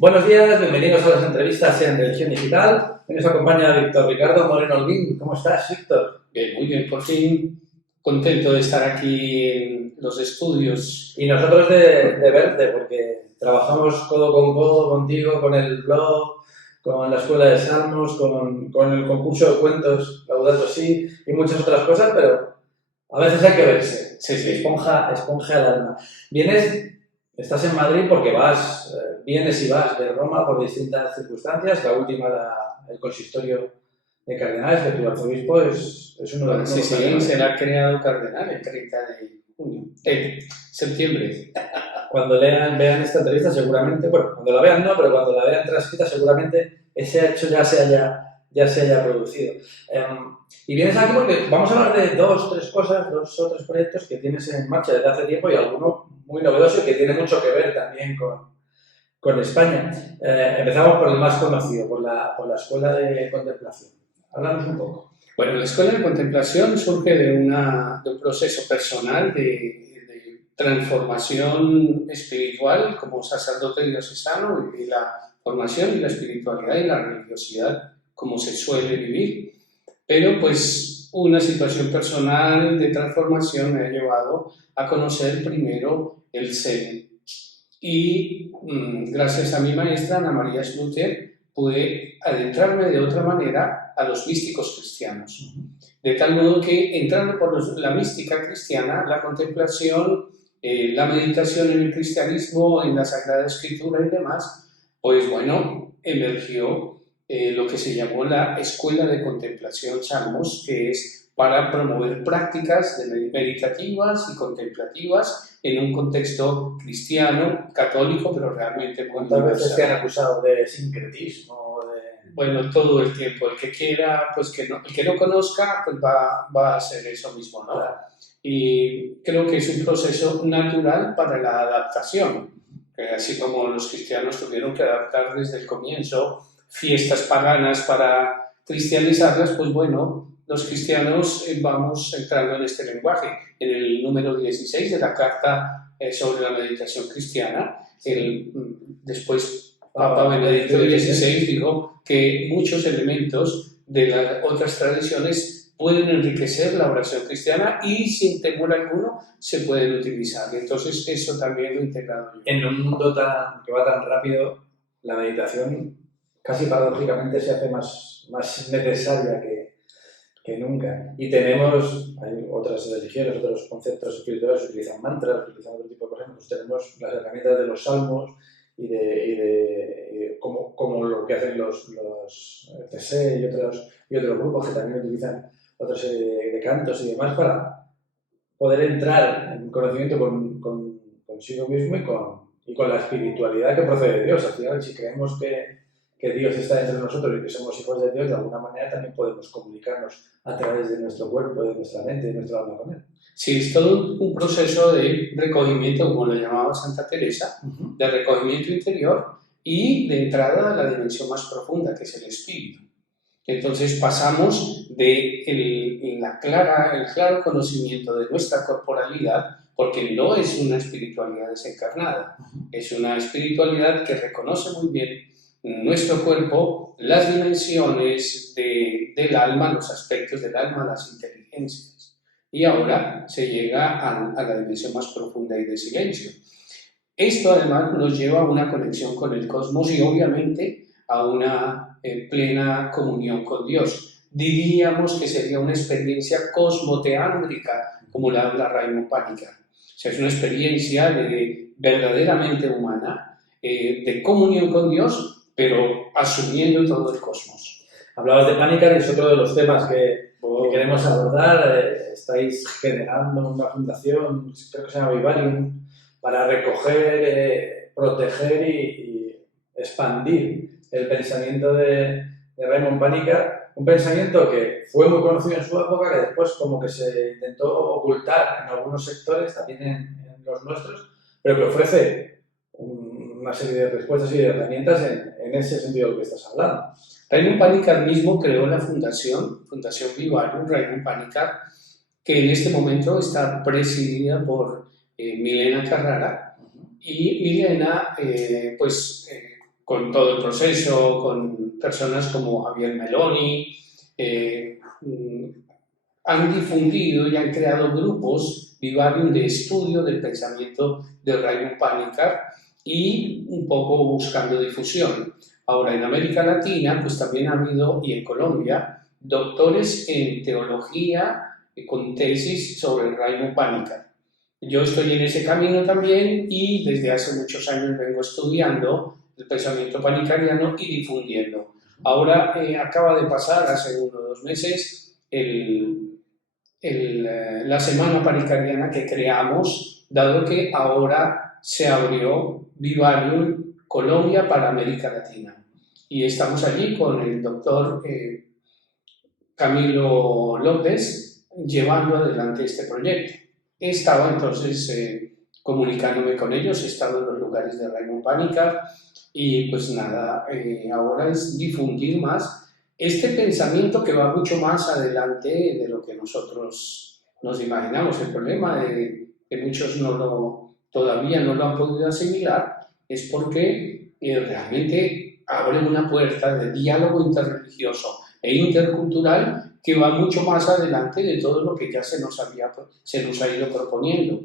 Buenos días, bienvenidos a las entrevistas en Religión Digital. Hoy nos acompaña Víctor Ricardo Moreno Olguín. ¿Cómo estás, Víctor? Bien, muy bien, por fin contento de estar aquí en los estudios. Y nosotros de verte, porque trabajamos codo con codo contigo, con el blog, con la Escuela de Salmos, con el concurso de cuentos Laudato Si y muchas otras cosas, pero a veces hay que verse. Sí. Esponja el alma. Estás en Madrid porque vienes y vas de Roma por distintas circunstancias. La última era el consistorio de cardenales, que tu arzobispo es uno de los Sí, será creado cardenal el 30 de septiembre. Cuando vean esta entrevista, seguramente, bueno, cuando la vean no, pero cuando la vean transcrita, seguramente ese hecho ya se haya producido. Y vienes aquí porque vamos a hablar de dos o tres proyectos que tienes en marcha desde hace tiempo y alguno muy novedoso que tiene mucho que ver también con España. Empezamos por el más conocido, por la Escuela de Contemplación. Háblanos un poco. Bueno, la Escuela de Contemplación surge de un proceso personal de transformación espiritual como sacerdote diocesano y la formación y la espiritualidad y la religiosidad como se suele vivir. Pero pues una situación personal de transformación me ha llevado a conocer primero el Zen. Y gracias a mi maestra Ana María Schluter pude adentrarme de otra manera a los místicos cristianos. De tal modo que entrando por la mística cristiana, la contemplación, la meditación en el cristianismo, en la Sagrada Escritura y demás, pues bueno, emergió lo que se llamó la Escuela de Contemplación Salmos, que es para promover prácticas meditativas y contemplativas en un contexto cristiano, católico, pero realmente muy universal. ¿Cuántas veces te han acusado de sincretismo? Bueno, todo el tiempo. El que quiera, pues que no. El que no conozca, pues va a hacer eso mismo, ¿no? Claro. Y creo que es un proceso natural para la adaptación. Así como los cristianos tuvieron que adaptar desde el comienzo fiestas paganas para cristianizarlas, pues bueno, los cristianos vamos entrando en este lenguaje. En el número 16 de la Carta sobre la Meditación Cristiana, después Papa Benedicto XVI dijo que muchos elementos de las otras tradiciones pueden enriquecer la oración cristiana y sin temor alguno se pueden utilizar. Entonces eso también lo he integrado yo. En un mundo que va tan rápido, la meditación casi paradójicamente se hace más necesaria que nunca. Y hay otras religiones, otros conceptos espirituales, utilizan mantras, utilizan otro tipo de cosas. Pues tenemos las herramientas de los salmos y como lo que hacen los CC y otros grupos que también utilizan otra serie de cantos y demás para poder entrar en conocimiento consigo mismo y con la espiritualidad que procede de Dios. Al final, si creemos que Dios está entre nosotros y que somos hijos de Dios, de alguna manera también podemos comunicarnos a través de nuestro cuerpo, de nuestra mente, de nuestra alma con Él. Sí, es todo un proceso de recogimiento, como lo llamaba Santa Teresa, de recogimiento interior y de entrada a la dimensión más profunda, que es el espíritu. Entonces pasamos de el claro conocimiento de nuestra corporalidad, porque no es una espiritualidad desencarnada, es una espiritualidad que reconoce muy bien nuestro cuerpo, las dimensiones del alma, los aspectos del alma, las inteligencias. Y ahora se llega a la dimensión más profunda y de silencio. Esto además nos lleva a una conexión con el cosmos y obviamente a una plena comunión con Dios. Diríamos que sería una experiencia cosmoteándrica, como la habla Raymond Panikkar. O sea, es una experiencia verdaderamente humana, de comunión con Dios, pero asumiendo todo el cosmos. Hablabas de Panikkar y es otro de los temas que queremos abordar. Estáis generando una fundación, creo que se llama Vivarium, para recoger, proteger y expandir el pensamiento de Raymond Panikkar, un pensamiento que fue muy conocido en su época, que después como que se intentó ocultar en algunos sectores, también en los nuestros, pero que ofrece una serie de respuestas y de herramientas en ese sentido del que estás hablando. Raymond Panikkar mismo creó la Fundación Vivarium, Raymond Panikkar, que en este momento está presidida por Milena Carrara, y Milena con todo el proceso, con personas como Javier Meloni, han difundido y han creado grupos Vivarium de estudio del pensamiento de Raymond Panikkar y un poco buscando difusión. Ahora, en América Latina, pues también ha habido, y en Colombia, doctores en teología con tesis sobre Raymond Panikkar. Yo estoy en ese camino también y desde hace muchos años vengo estudiando el pensamiento panikkariano y difundiendo. Ahora acaba de pasar, hace 1 o 2 meses, la semana panikkariana que creamos, dado que ahora se abrió Vivarium Colombia para América Latina. Y estamos allí con el doctor Camilo López llevando adelante este proyecto. He estado entonces comunicándome con ellos, he estado en los lugares de Raymond Panikkar y pues nada, ahora es difundir más este pensamiento que va mucho más adelante de lo que nosotros nos imaginamos. El problema de que muchos todavía no lo han podido asimilar es porque realmente abre una puerta de diálogo interreligioso e intercultural que va mucho más adelante de todo lo que ya se nos ha ido proponiendo.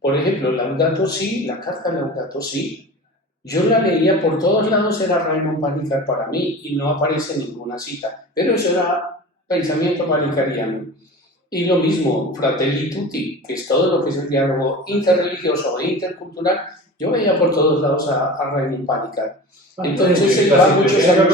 Por ejemplo, Laudato Si, la carta Laudato Si, yo la leía por todos lados, era Raymond Panikkar para mí y no aparece ninguna cita, pero eso era pensamiento panikkariano. Y lo mismo, Fratelli Tutti, que es todo lo que es el diálogo interreligioso e intercultural, yo veía por todos lados a Raymond Panikkar. Entonces, las instituciones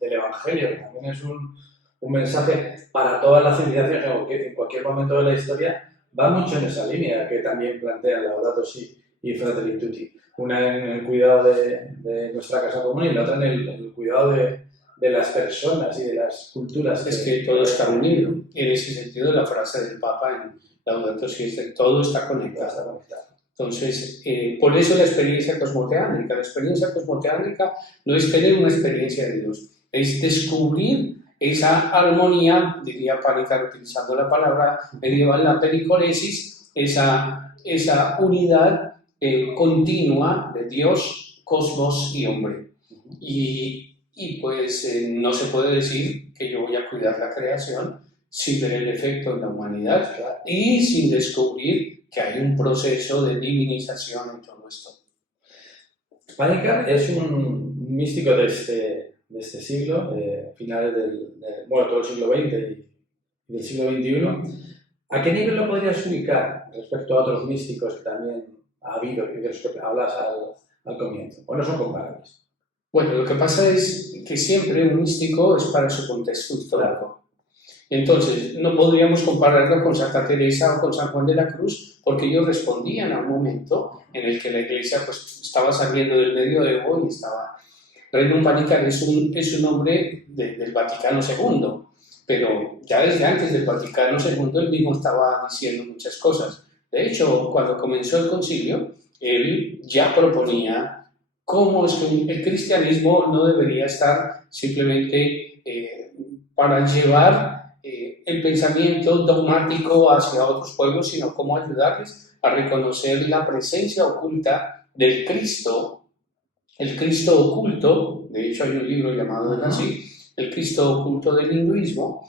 del Evangelio, que también es un mensaje para toda la civilización, que en cualquier momento de la historia va mucho en esa línea que también plantea Laudato Si y Fratelli Tutti. Una en el cuidado de nuestra casa común y la otra en el cuidado de las personas y de las culturas. Es que todo está unido. En ese sentido, la frase del Papa en Laudato Si es que todo está conectado. Entonces, por eso la experiencia cosmoteánica. La experiencia cosmoteánica no es tener una experiencia de Dios, es descubrir esa armonía, diría Panikkar utilizando la palabra medieval, la pericoresis, esa unidad continua de Dios, cosmos y hombre. Y pues no se puede decir que yo voy a cuidar la creación sin ver el efecto en la humanidad y sin descubrir que hay un proceso de divinización en todo esto. Panikkar es un místico de este siglo, finales todo el siglo XX y del siglo XXI. ¿A qué nivel lo podrías ubicar respecto a otros místicos que también ha habido, de los que hablas al comienzo? ¿O no son comparables? Bueno, lo que pasa es que siempre un místico es para su contexto histórico. Entonces, no podríamos compararlo con Santa Teresa o con San Juan de la Cruz, porque ellos respondían a un momento en el que la Iglesia pues, estaba saliendo del medioevo y estaba... Raymond Panikkar es un hombre del Vaticano II, pero ya desde antes del Vaticano II él mismo estaba diciendo muchas cosas. De hecho, cuando comenzó el concilio, él ya proponía cómo es que el cristianismo no debería estar simplemente para llevar el pensamiento dogmático hacia otros pueblos, sino cómo ayudarles a reconocer la presencia oculta del Cristo, el Cristo oculto. De hecho hay un libro llamado así, El Cristo oculto del hinduismo,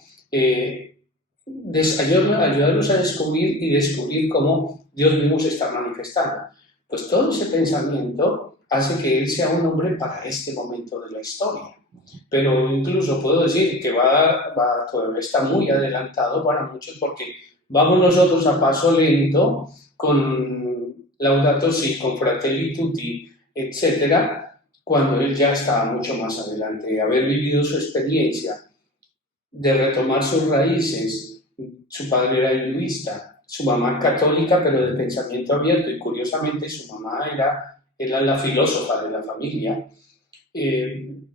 ayudarlos a descubrir cómo Dios mismo se está manifestando. Pues todo ese pensamiento hace que él sea un hombre para este momento de la historia. Pero incluso puedo decir que todavía está muy adelantado para muchos, porque vamos nosotros a paso lento con Laudato Si, con Fratelli Tutti, etcétera, cuando él ya está mucho más adelante. Haber vivido su experiencia de retomar sus raíces, su padre era hinduista, su mamá católica, pero de pensamiento abierto, y curiosamente su mamá era la filósofa de la familia.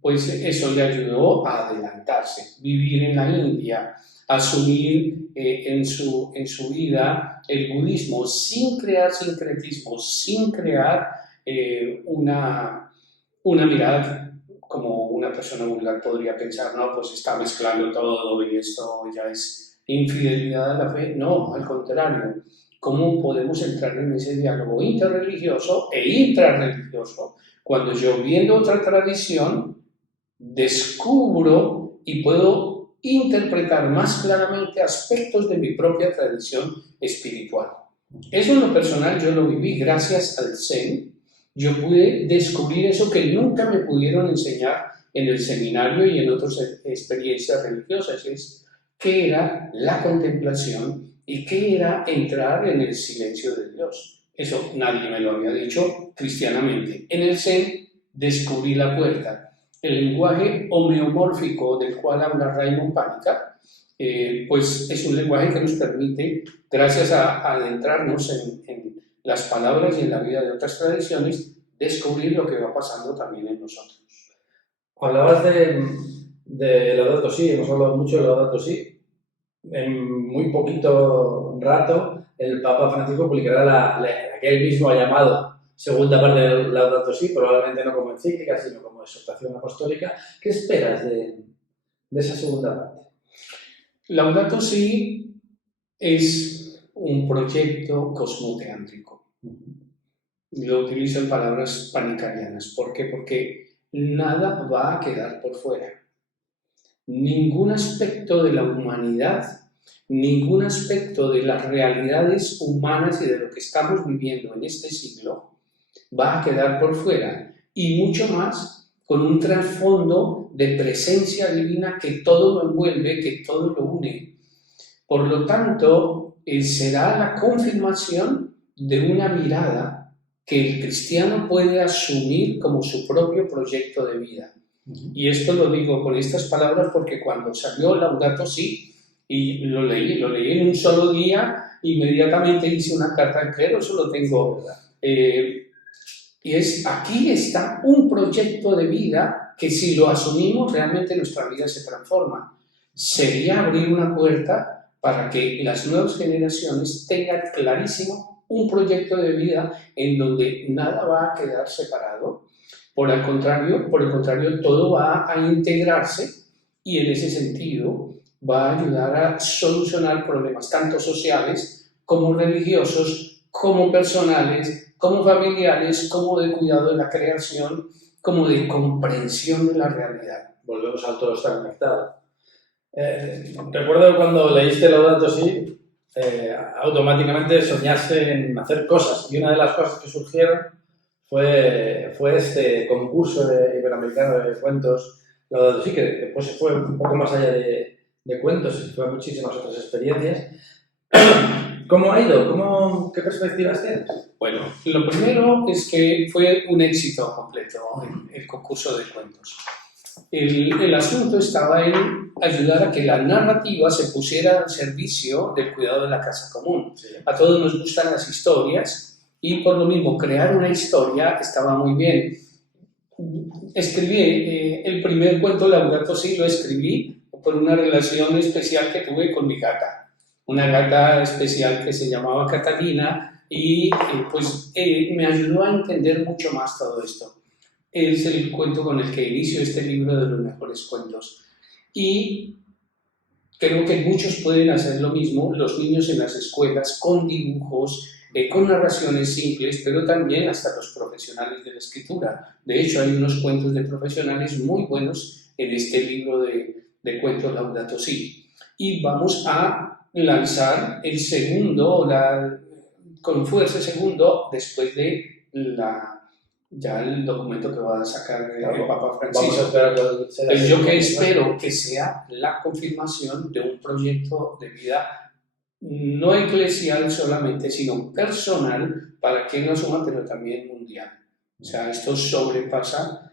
Pues eso le ayudó a adelantarse, vivir en la India, asumir en su vida el budismo sin crear sincretismo, sin crear una mirada como una persona vulgar podría pensar, no, pues está mezclando todo y esto ya es infidelidad a la fe. No, al contrario. ¿Cómo podemos entrar en ese diálogo interreligioso e intrarreligioso Cuando yo viendo otra tradición, descubro y puedo interpretar más claramente aspectos de mi propia tradición espiritual. Eso en lo personal yo lo viví gracias al Zen. Yo pude descubrir eso que nunca me pudieron enseñar en el seminario y en otras experiencias religiosas, es qué era la contemplación y qué era entrar en el silencio de Dios. Eso nadie me lo había dicho cristianamente. En el Zen descubrí la puerta. El lenguaje homeomórfico del cual habla Raymond Panica, pues es un lenguaje que nos permite, gracias a adentrarnos en las palabras y en la vida de otras tradiciones, descubrir lo que va pasando también en nosotros. Hablabas de Laudato Si, hemos hablado mucho de Laudato Si. En muy poquito rato, el Papa Francisco publicará la que él mismo ha llamado segunda parte de Laudato Si, probablemente no como encíclica, sino como exhortación apostólica. ¿Qué esperas de esa segunda parte? Laudato Si es un proyecto cosmoteántrico. Lo utilizo en palabras panicarianas. ¿Por qué? Porque nada va a quedar por fuera. Ningún aspecto de la humanidad, ningún aspecto de las realidades humanas y de lo que estamos viviendo en este siglo va a quedar por fuera. Y mucho más con un trasfondo de presencia divina que todo lo envuelve, que todo lo une. Por lo tanto, será la confirmación de una mirada que el cristiano puede asumir como su propio proyecto de vida. Y esto lo digo con estas palabras porque cuando salió Laudato Si, y lo leí en un solo día, inmediatamente hice una carta al clero, eso lo tengo. Y aquí está un proyecto de vida que si lo asumimos realmente nuestra vida se transforma. Sería abrir una puerta para que las nuevas generaciones tengan clarísimo un proyecto de vida en donde nada va a quedar separado. Por el contrario, todo va a integrarse y en ese sentido va a ayudar a solucionar problemas tanto sociales como religiosos, como personales, como familiares, como de cuidado de la creación, como de comprensión de la realidad. Volvemos al todo está conectado. Recuerdo cuando leíste Laudato Si, automáticamente soñaste en hacer cosas y una de las cosas que surgieron fue este concurso iberoamericano de cuentos Laudato Si, que después se fue un poco más allá de cuentos y fue a muchísimas otras experiencias. ¿Cómo ha ido? ¿Qué perspectivas tienes? Bueno, lo primero es que fue un éxito completo el concurso de cuentos. El asunto estaba en ayudar a que la narrativa se pusiera al servicio del cuidado de la casa común. Sí. A todos nos gustan las historias y por lo mismo crear una historia estaba muy bien. Escribí el primer cuento Laudato Si, lo escribí por una relación especial que tuve con mi gata. Una gata especial que se llamaba Catalina y me ayudó a entender mucho más todo esto. Es el cuento con el que inicio este libro de los mejores cuentos. Y creo que muchos pueden hacer lo mismo, los niños en las escuelas, con dibujos, con narraciones simples, pero también hasta los profesionales de la escritura. De hecho, hay unos cuentos de profesionales muy buenos en este libro de cuentos Laudato Si. Y vamos a lanzar el segundo, con fuerza segundo, después de ya el documento que va a sacar el Papa Francisco. Yo que espero que sea la confirmación de un proyecto de vida no eclesial solamente, sino personal para quien lo asuma, pero también mundial. O sea, esto sobrepasa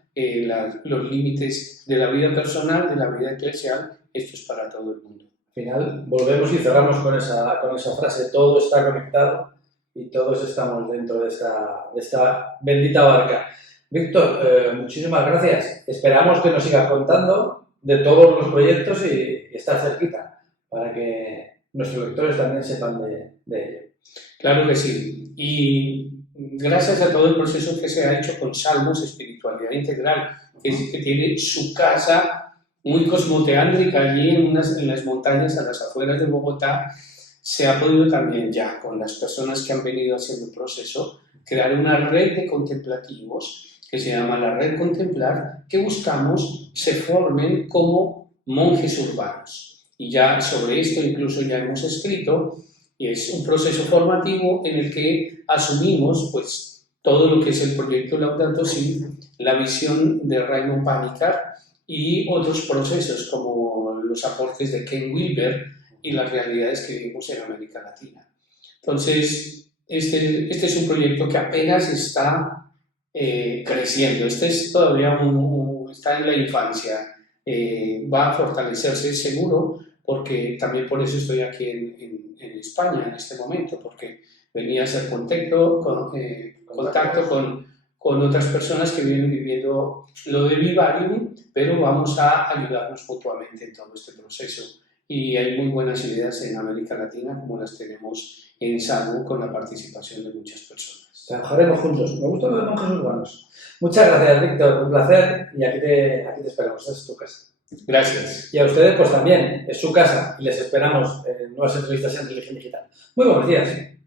los límites de la vida personal, de la vida eclesial, esto es para todo el mundo. Al final, volvemos y cerramos con esa frase, todo está conectado y todos estamos dentro de esta bendita barca. Víctor, muchísimas gracias. Esperamos que nos sigas contando de todos los proyectos y estar cerquita para que nuestros lectores también sepan de ello. Claro que sí. Y gracias a todo el proceso que se ha hecho con Salmos, Espiritualidad Integral, que tiene su casa muy cosmoteántrica allí en las montañas a las afueras de Bogotá, se ha podido también ya, con las personas que han venido haciendo el proceso, crear una red de contemplativos que se llama la Red Contemplar, que buscamos se formen como monjes urbanos. Y ya sobre esto incluso ya hemos escrito, y es un proceso formativo en el que asumimos pues, todo lo que es el proyecto Laudato Si, la visión de Raymond Panikkar y otros procesos como los aportes de Ken Wilber y las realidades que vivimos en América Latina. Entonces, este es un proyecto que apenas está creciendo. Este es todavía está en la infancia. Va a fortalecerse seguro, porque también por eso estoy aquí en España en este momento, porque venía a hacer contacto con otras personas que vienen viviendo lo de Vivarium, pero vamos a ayudarnos mutuamente en todo este proceso. Y hay muy buenas ideas en América Latina, como las tenemos en SAMU, con la participación de muchas personas. Trabajaremos juntos. Me gusta lo de monjes urbanos. Muchas gracias, Víctor. Un placer y aquí te esperamos. Esta es tu casa. Gracias. Y a ustedes, pues también, es su casa y les esperamos en nuevas entrevistas en Religión Digital. Muy buenos días.